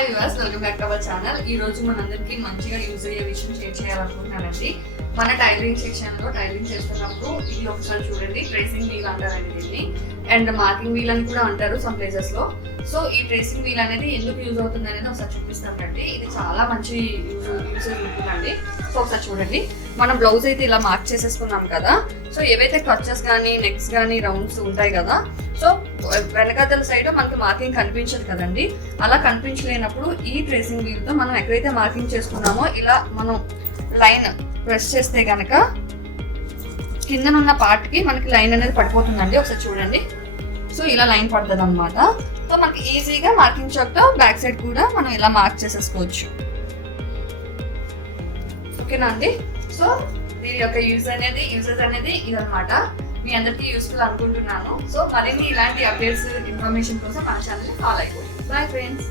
Hi viewers, welcome back to our channel. ఈ రోజు మనందరికీ మంచిగా యూజ్ అయ్యే విషయం షేర్ చేయాలనుకుంటున్నానండి. మన టైలరింగ్ సెక్షన్ లో టైలరింగ్ చేస్తున్నప్పుడు ఇది ఒకసారి చూడండి. ట్రేసింగ్ వీల్ అంటారండి దీన్ని, అండ్ మార్కింగ్ వీల్ అని కూడా అంటారు సమ్ ప్లేసెస్ లో. సో ఈ ట్రేసింగ్ వీల్ అనేది ఎందుకు యూజ్ అవుతుంది అనేది ఒకసారి చూపిస్తానండి. ఇది చాలా మంచి యూసేజ్ ఉంటుందండి. సో ఒకసారి చూడండి. మనం బ్లౌజ్ అయితే ఇలా మార్క్ చేసేసుకున్నాం కదా. సో ఏవైతే కట్చెస్ కానీ నెక్స్ కానీ రౌండ్స్ ఉంటాయి కదా, సో వెనకాతల సైడ్ మనకి మార్కింగ్ కనిపించదు కదండి. అలా కనిపించలేనప్పుడు ఈ ట్రేసింగ్ వీల్ తో మనం ఎక్కడైతే మార్కింగ్ చేసుకున్నామో ఇలా మనం లైన్ ప్రెస్ చేస్తే గనక కిందనున్న పార్ట్ కి మనకి లైన్ అనేది పడిపోతుందండి. ఒకసారి చూడండి. సో ఇలా లైన్ పడుతుంది అనమాట. సో మనకి ఈజీగా మార్కింగ్ చాక్ తో బ్యాక్ సైడ్ కూడా మనం ఇలా మార్క్ చేసేసుకోవచ్చు. ఓకేనా అండి. సో దీని యొక్క యూజెస్ అనేది ఇదనమాట. మీ అందరికీ యూస్ఫుల్ అనుకుంటున్నాను. సో మరిన్ని ఇలాంటి అప్డేట్స్ ఇన్ఫర్మేషన్ కోసం మన ఛానల్ ఫాలో అయిపోండి. Bye friends.